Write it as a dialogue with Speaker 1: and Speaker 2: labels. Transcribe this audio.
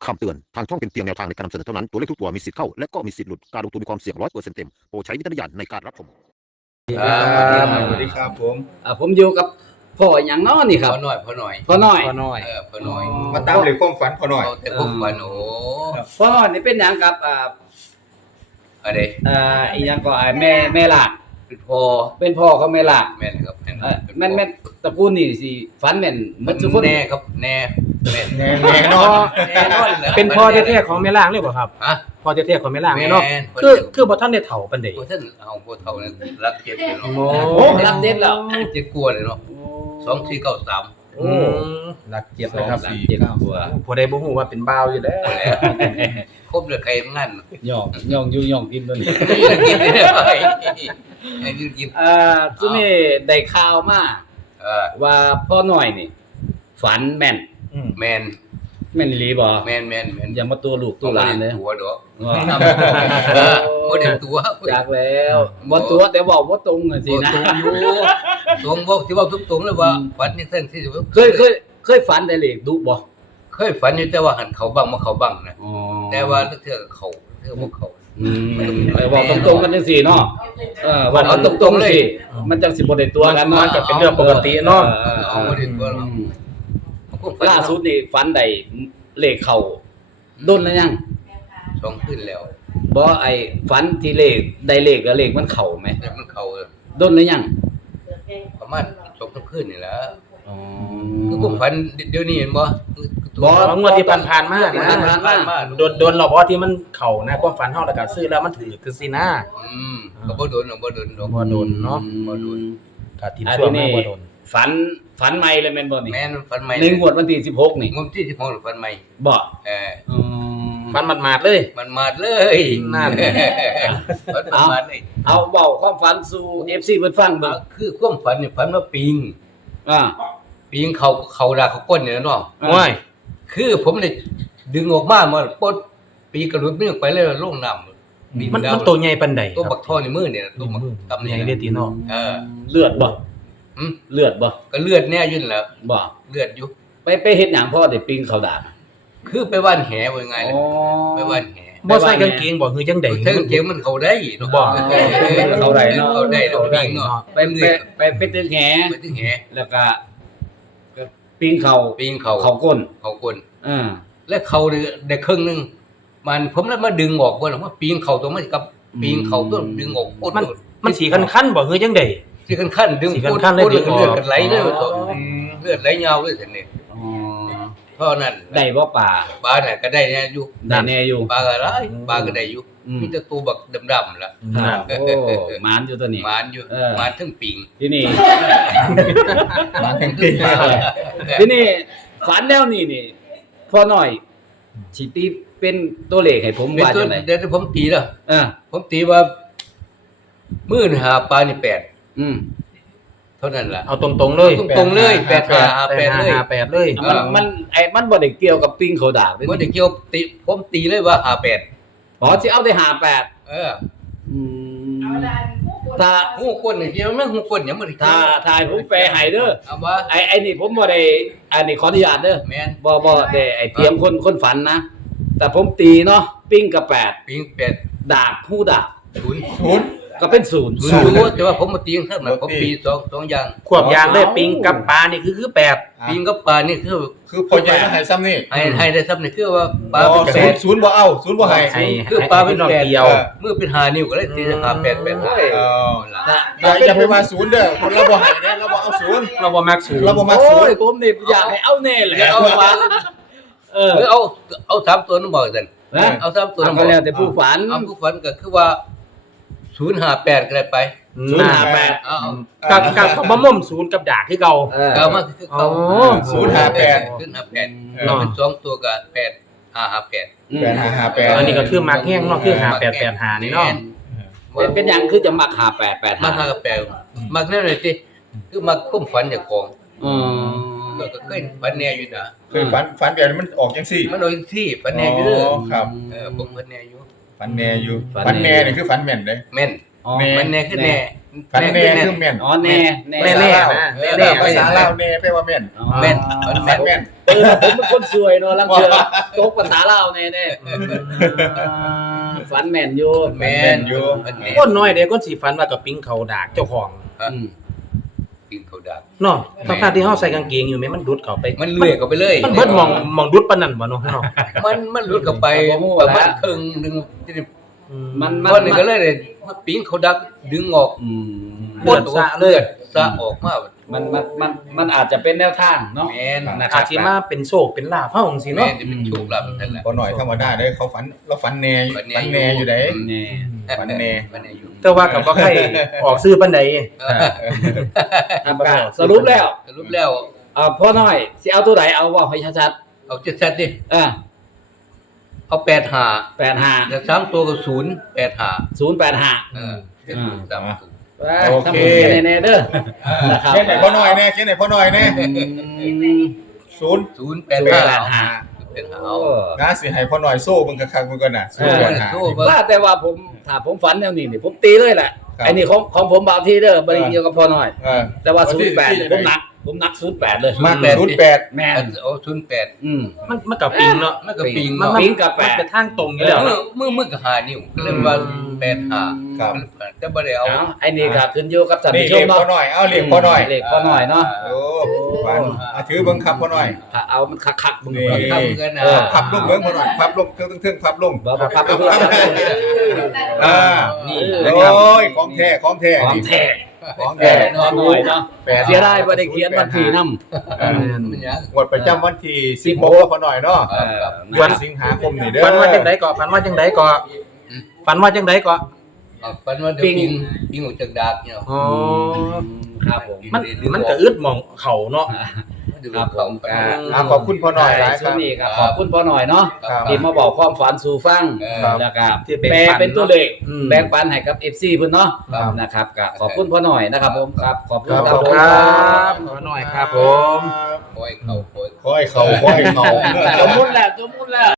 Speaker 1: คำเตือนทางช่องเป็นเพียงแนวทางในการนำเสนอเท่านั้นตัวเลขทุกตัวมีสิทธิ์เข้าและก็มีสิทธิ์หลุดการลงทุนมีความเสี่ยง100%เต็มโปรดใช้วิจารณญาณในการรับชม
Speaker 2: สวัสดีครับผม
Speaker 3: ผมอยู่กับพ่ออย่างน้อนี่ครับ
Speaker 4: พอหน่อย
Speaker 3: พ่อน้อย
Speaker 4: พอหน่อย
Speaker 2: มาตามเลยความฝันพอหน่อย
Speaker 4: แต่ผมฝันโอ้
Speaker 3: พ่อน้อยนี่เป็นหยังกับ
Speaker 4: อะไร
Speaker 3: อีหยังก็แม่ล่ะเป็นพ่อเขาแม่ล่ะ
Speaker 4: แม่นครับ
Speaker 3: แม่นตระกูลนี่สิฝันแม่นมันทุกคน
Speaker 4: แน่ครับแน่
Speaker 2: แน่นอน
Speaker 5: เป็นพ่อแท้ๆของแม่ล่างเลยบ่ครับ
Speaker 4: ฮะ
Speaker 5: พ่อแท้ๆของแม่ล่างเนาะคือบ่ทันได้เฒ่าปานใด
Speaker 4: บ่ทันเอาบ่เฒ่านี่รักเจ็บเลยเนาะ
Speaker 3: โอ้รับเด็ดแล้ว
Speaker 4: เจ็บกลัวเลยเนาะ2493
Speaker 5: โอ้
Speaker 2: หลักเจ็บนะครับ
Speaker 3: กลัว
Speaker 5: ผู้ใดบ่ฮู้ว่าเป็นบ่าวอยู่แล้ว
Speaker 4: ครบเลยใครงั้น
Speaker 3: ย่องกินตัวนี้
Speaker 4: กินได้ไอ้กิน
Speaker 3: ซุนี่ได้ข่าวมาว่าพ่อน้อยนี่ฝันแม่น
Speaker 4: แม่น
Speaker 3: อีหลีบ่
Speaker 4: แม่น
Speaker 3: อย่ามาตัวลูกตัวหลานเด้อ
Speaker 4: ตัวดอกบ่ได้ตัว
Speaker 3: จากแล้วบ่ตัวแต่บอกบ่ตรงจังซี่นะ
Speaker 4: ตรงบ่สิเว้าตรงๆเลยว่าฝันนี่ซั่นสิ
Speaker 3: เคยฝันได้เลขดุบ่
Speaker 4: เคยฝันอยู่แต่ว่าหันเขาบ้างบ่เขาบ้างนะแต่ว่าเทื่อเขาเทื่อบ่เขา
Speaker 3: ไปบอกตรงๆกันจังซี่เนาะวันเอาตรงๆเลยมันจังสิบ่ได้ตัวกันเนาะ
Speaker 5: มันก็เป็นเรื่องปกติเนาะ
Speaker 4: เอาบ่ได้ตัวหรอก
Speaker 3: ล่าสุดนี่ฝันได้เลขเข้าดนแล้วยัง
Speaker 4: 2คืนแล้ว
Speaker 3: บ่ไอ้ฝันที่เลขได้เลขแล้วเลขมันเข้ามั้ย
Speaker 4: มันเข้า
Speaker 3: ดนแล้วยัง
Speaker 4: ประมาณ2คืนนี่แหละคือผมฝันเดี๋ยวนี้เห็นบ่
Speaker 5: งวดที่ผ่านมานะโดนเราเพราะที่มันเข้านะความฝันเฮาแล้วก็ซื้อแล้วมันถือคือสินะ
Speaker 4: ก็บ่โดนเนาะ
Speaker 5: บ่โดนเนาะก็ที่ช่วงบ่โดน
Speaker 3: ฝันใหม่เลยแม่นบ่นี่
Speaker 4: แม่นฝันใหม่
Speaker 3: ในงวดวันที่16นี่
Speaker 4: งวดที่16ฝันใหม่
Speaker 3: บ่
Speaker 5: ฝันหมาดๆเลย
Speaker 4: มาดเลย
Speaker 5: นั่น
Speaker 3: เอาเว้าความฝันสู่ FC เพิ่นฟังเบิ่ง
Speaker 4: คือความฝันนี่ฝันว่าปิงเขาด่าเขาก้นนี่เนาะ
Speaker 5: ว้าย
Speaker 4: คือผมได้ดึงออกมาปดปีกระลุดมันออกไปเลยลงน้ำ
Speaker 5: มันตัวใหญ่ปานใด
Speaker 4: ตัวบักท่อในมือเนี่ยตัวบักตำ
Speaker 5: ใหญ่เด้ติเนาะ
Speaker 3: เลือดบ่เลือดบ่
Speaker 4: ก็เลือดแน่อยู่นั่นแหละ
Speaker 3: บ่
Speaker 4: เลือดอยู่
Speaker 3: ไปเฮ็ดหยังพ่อได้ปิงเขาด่า
Speaker 4: คือไปว่านแหว่าไงเลยไปว่านแห
Speaker 5: บ่ใส่กางเกงบ่คือจังได๋
Speaker 4: ใส่กางเกงมันเข้าได้เนาะ
Speaker 3: บ่เขาได้เนาะ
Speaker 4: เข้าได้แล้วปิงเนาะ
Speaker 3: ไปตึกแหแล้วก็ปิงเขาก้นและเขาได้ครึ่งนึงมันผมแล้วมาดึงออกบ่ล่ะว่าปิงเขาตัวมันกับปิงเขาตัวดึงออก
Speaker 5: มันสิคันๆบ่คือจังได๋
Speaker 4: สิคันๆดึง
Speaker 5: คันเลย
Speaker 4: เลือดไหลเลยเลือดไหลยาวเลยซั่นนี่เพราะนั้น
Speaker 3: ได้บ่ปลา
Speaker 4: น่ะก็ได้แน่อยู่
Speaker 3: ได้แน่อยู่
Speaker 4: ปลาก็หลายปลาก็ได้อยู่มีแต่ตัวบักดำๆล่ะ
Speaker 3: โอ้หมานอยู่ตัวนี้
Speaker 4: หมานอยู่หมานทั้งปิง
Speaker 3: ที่นี่
Speaker 4: หมานทั้งปิง
Speaker 3: ที่นี่ฝันแล้วนี่พ่อน้อยสิตีเป็นตัวเลขให้ผมว่าจังได๋
Speaker 4: เดี๋ยวผมตีแล้วผมตีว่ามื้อหาปลานี่8เท่านั้นล่ะ
Speaker 5: เอาตรงๆเลย
Speaker 4: ตรงๆเลย8เลย
Speaker 5: 58เลย
Speaker 3: มันบ่ได้เกี่ยวกับปิงเขาด่า
Speaker 4: บ่ได้เกี่ยวผมตีเลยว่า58
Speaker 3: อ๋อสิเอาได้58ถ้า
Speaker 4: ฮู้คนนี่มันฮู้คนหยังบ่ได้
Speaker 3: ถ้าผมแปลให้เด้อ
Speaker 4: เอาว่า
Speaker 3: ไอ้นี่ผมบ่ได้อันนี้ขออนุญาตเด้อ
Speaker 4: แม่น
Speaker 3: บ่ได้ไอ้เตรียมคนฝันนะแต่ผมตีเนาะปิงกับ8
Speaker 4: ปิง8
Speaker 3: ดาบผู้ดาบ
Speaker 4: 0
Speaker 3: ก็เป็น0
Speaker 4: แต่ว่าผมมาตีเท่านั้นผมปี2อย่าง
Speaker 5: ควบอย่างเลยปิงกับปลานี่คือ8
Speaker 4: ปิงกับปลานี่
Speaker 2: คือพอใหญ่ให้ซ้ำนี่
Speaker 4: ให้ได้ซ้ำนี่คือว่าปลา
Speaker 2: เป็น0บ่เอา0บ่ให้
Speaker 4: คือปลาเป็น8เดียวมือเป็น5นิ้วก็เลยตี58
Speaker 2: อย่าไปมา0เด้อคนเราบ่ให้เด้อเราบ่เอา0
Speaker 5: เราบ่มัก0
Speaker 2: เราบ่มัก0
Speaker 3: โอ้ยผมนี่อยากให้เอาแน่แหละ
Speaker 4: เอาว่าเอา3ตัวนั้นบอกซั่นเอา3ตัวนั้น
Speaker 3: ก็แล้วแต่ผู้ฝัน
Speaker 4: ผู้ฝันก็คือว่า058ก็ได้ไป
Speaker 3: 058
Speaker 5: กับมะม่วง0กับดาคือเก่า
Speaker 4: มาคือเก่า058เราเป็น2ตัวก็
Speaker 5: 8558อันนี้ก็คือมักแห้งเนาะคือ5885นี่เนาะ
Speaker 3: เป็นหยังคือจะมัก5885
Speaker 4: มัก58มักแน่เลยสิคือมักคุ้มฝันเจ้าของก็เคยฝันแน่อยู่นะ
Speaker 2: เคยฝันแบบมันออกจังซี่
Speaker 4: มันออกจังซี่ฝันแน่อยู่เด้อ
Speaker 2: ครับ
Speaker 4: ผมฝันแน่อยู่
Speaker 2: ฝันแน่นี่คือฝันแม่นเด้
Speaker 4: แม่นมันแน่คือแน่
Speaker 2: ฝันแน่คือแม่น
Speaker 3: อ๋อแน่
Speaker 2: ภาษาลาวแน่แปลว่าแม่น
Speaker 4: แม่น
Speaker 2: แม่น
Speaker 6: ผมเป็นคนสวยเนาะลังเทื่อตกภาษาลาวแน่ๆฝันแม่นอยู่
Speaker 2: แม่นอยู่
Speaker 5: คนน้อยเด้คนสิฝันว่ากับปิ้งเขาดากเจ้าของ
Speaker 3: ปีนเขาดัก
Speaker 5: เนาะทั้งๆที่เฮาใส่กางเกงอยู่แม่มันดุดเข้าไป
Speaker 3: มันเลื่อยเข้าไปเลย
Speaker 5: มันเบิดมองดุดปานนั้นบ่เนาะเนาะ
Speaker 3: มันหลุดเข้าไปประมาณครึ่งหนึง
Speaker 6: มัน
Speaker 3: วันนี้ก็เลยได้มาปีนเขาดักดึงออก
Speaker 5: เลือดสะเลย
Speaker 3: สะออกมา
Speaker 6: มันอาจจะเป็นแนวทางเนาะ
Speaker 3: แม่น
Speaker 5: อาจสิมาเป็นโชคเป็นลาภเฮาจังซี่
Speaker 3: แม่
Speaker 5: เนาะ
Speaker 3: นจะเป็นโชคลาภนั่นแหละ
Speaker 2: พอหน่อยธรรมดาเด้อเขาฝันเราฝันแน่อยู่เด้
Speaker 6: นี่
Speaker 2: ฝันแน่
Speaker 3: มันอยู่
Speaker 5: แต่ว่าก็บ่ใครออกซื้อปานใด
Speaker 6: ทำการสรุปแล้ว
Speaker 3: สรุปแล้ว
Speaker 6: พ่อน้อยสิเอาตัวไหนเอาว่าให้ชัด
Speaker 3: เอาชัดๆดิ
Speaker 6: ๆ
Speaker 3: เอา85
Speaker 6: 85
Speaker 3: แล้ว3ตัวก็085
Speaker 6: 085
Speaker 3: 3ตัว
Speaker 2: โอเค
Speaker 6: ทำแน่ๆเด้อนะครับ
Speaker 2: เขียนไหนพ่อหน่อยแน่เขียนไหนพ่อหน่อยแน่ศูนย์
Speaker 3: 085เป็นเอา
Speaker 2: นะสิให้พ่อหน่อยโซ่มึงคักๆมึงก่อนน่ะโซ่ก่อนหา
Speaker 6: ว่าแต่ว่าถ้าผมฝันแนวนี้นี่ผมตีเลยแหละ
Speaker 2: ครับ
Speaker 6: ไอ้นี่ของผมบางทีเด้อบ่ได้เกี่ยวกับพ่อน้อย
Speaker 2: เออ
Speaker 6: แต่ว่า
Speaker 2: วันที่
Speaker 6: 08
Speaker 2: ที่
Speaker 6: ผมนัก08เลย
Speaker 2: มาก08
Speaker 6: แม่น
Speaker 3: เอา08
Speaker 5: มันกับปิงเนาะ
Speaker 3: มันก็ปิง
Speaker 6: มัน
Speaker 3: เนาะ
Speaker 6: ปิงกับแปด
Speaker 5: มันเป็นทางตรงอยู่แล้วเนาะ
Speaker 3: มือก็5นิ้วก็เลยว่า85
Speaker 2: ครับ
Speaker 3: แต่บ่ได้เอา
Speaker 6: ไอ้นี่ก็ขึ้นอยู่กับท่าน
Speaker 2: นี่
Speaker 6: ผู้ช
Speaker 2: เรีย
Speaker 6: ม
Speaker 2: กพ่อ
Speaker 6: เนาะ
Speaker 2: หน่อยเอาเรียกพ่อหน่อย
Speaker 6: เลขพ่อน้อยเนาะ
Speaker 2: โอ้ฝันถือเบิ่งครับพ่อหน่อย
Speaker 6: ถ้าเอามันคักๆมึง
Speaker 2: นี่
Speaker 3: ทำเงินนะ
Speaker 2: พับลงเบิ่งพ่อหน่อยพับลงเครื่องพับลง
Speaker 6: บ่พับเพื่อน
Speaker 2: นี่
Speaker 6: นะครับ
Speaker 2: โอ้ยของแท้ของแท้
Speaker 6: ของ
Speaker 2: นี่
Speaker 6: แท้
Speaker 2: ของ
Speaker 6: แท้
Speaker 2: แท้
Speaker 6: น้อยเนาะ
Speaker 2: 8
Speaker 6: เสียดายบ่ได้เขียนวันที่นำ
Speaker 3: มันยัง
Speaker 2: งวดประจำวันที่16พ่อหน่อยเนาะ วันสิงหาคมนี่เด้อ
Speaker 5: ฝันว่าจังไดก่อฝันว่าจังไดก่อฝันว่าจังไดก่อ
Speaker 3: ปันว่าเดี๋ยวปิงออกจากดากเนี่ย
Speaker 5: อ๋อ
Speaker 6: ครับผม
Speaker 5: มันก็อึดหมองเขาเนาะ
Speaker 6: ครับผม
Speaker 2: ขอบคุณพ่อหน่อยหลายค
Speaker 6: ช่ว
Speaker 2: รั
Speaker 6: ง
Speaker 2: บ
Speaker 6: นี้ก็ขอบคุณพ่อหน่อยเนาะ
Speaker 2: ครับ
Speaker 6: ที่มาบอกความฝันสู่ฟัง
Speaker 2: ครับ
Speaker 6: แล้วก็
Speaker 5: ที่แบ่ง
Speaker 6: แปล
Speaker 5: ปัน
Speaker 6: เป็นตัวเลข
Speaker 5: อืม
Speaker 6: แบ่งปันให้กับ FC เพิ่นเนาะ
Speaker 2: ครับ
Speaker 6: นะครับก็ขอบคุณพ่อหน่อยนะครับผมครับขอบคุณ
Speaker 2: ครับ
Speaker 6: ครับ
Speaker 2: ขอบ
Speaker 6: ผ
Speaker 2: คุ
Speaker 6: ม
Speaker 2: ณ
Speaker 5: ครับขอหน่อยครับผม
Speaker 3: คอยเข้า
Speaker 2: ค่อยเขา
Speaker 6: จมมุนแล้ว